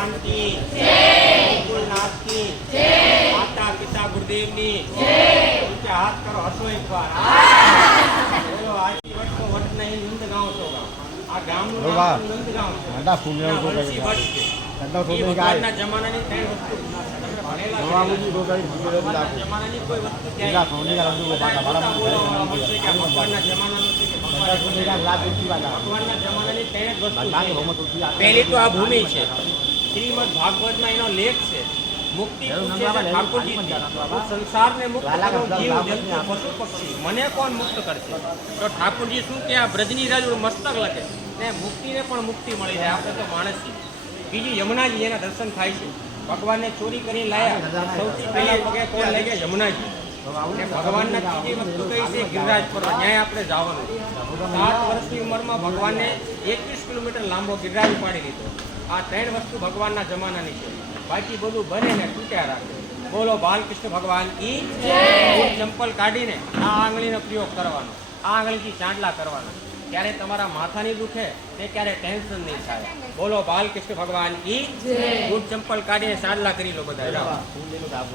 भगवान की गोकुलनाथ की माता पिता गुरुदेव की ऊंचे हाथ करो हसो एक बार बोलो आज वट को वट नहीं नंदगांव तो आ गाम નું નામ નંદગાંવ છે આડા ફૂલ એવું તો વંશી વટ છે ધંધો એ થોડી ભગવાનના જમાનાની ત્રણ વસ્તુ તમે ભણેલા છો. નવાબુજી રોગાઈ ભૂલે ભગવાનના જમાનાની કોઈ વસ્તુ બીજા ક્યાંય સોની કા રંગો બાકા બોલવા બડા મળશે કે ભગવાનના જમાનાનું છે કે ધંધા સોની કા લાભ ઉઠી વાલા ભગવાનના જમાનાની ત્રણ જ વસ્તુ બાકી છે. હોમત ઉઠી આ પહેલી તો આ ભૂમિ છે. શ્રીમદ ભાગવતમાં એનો લેખ છે. મુક્તિ પૂછે છે ઠાકોરજીથી. હું સંસારને મુક્ત કરું, જીવ જંતુ પશુ પક્ષી મને કોણ મુક્ત કરશે? તો ઠાકોરજી શું કે આ બ્રજની રાજ મસ્તક લખે ને મુક્તિને પણ મુક્તિ મળી જાય. આપણે તો માણસ છીએ. બીજું યમુનાજી એના દર્શન થાય છે. ભગવાનને ચોરી કરી લાયા સૌથી પહેલા પગે કોણ લઈ ગયા? યમુનાજી. કે ભગવાનના ત્રીજી વસ્તુ કઈ છે? ગિરિરાજ પર્વત. ન્યાય આપણે જવાનું. 7 વર્ષની ઉંમરમાં ભગવાનને 21 કિલોમીટર લાંબો ગિરિરાજ ઉપાડી લીધો. આ ત્રણ વસ્તુ ભગવાનના જમાનાની છે. બાકી બધું બને ને તૂટ્યા રાખે. બોલો બાલકૃષ્ણ ભગવાન કી બૂટ ચંપલ કાઢીને આ આંગળીનો પ્રયોગ કરવાનો, આ આંગળીથી ચાંદલા કરવાના. ત્યારે તમારા માથાની દુખે તે ક્યારે ટેન્શન નહીં થાય. બોલો બાલકૃષ્ણ ભગવાન કી બૂટ ચંપલ કાઢીને ચાંદલા કરી લો બધા. ફૂલ લેલો દાબો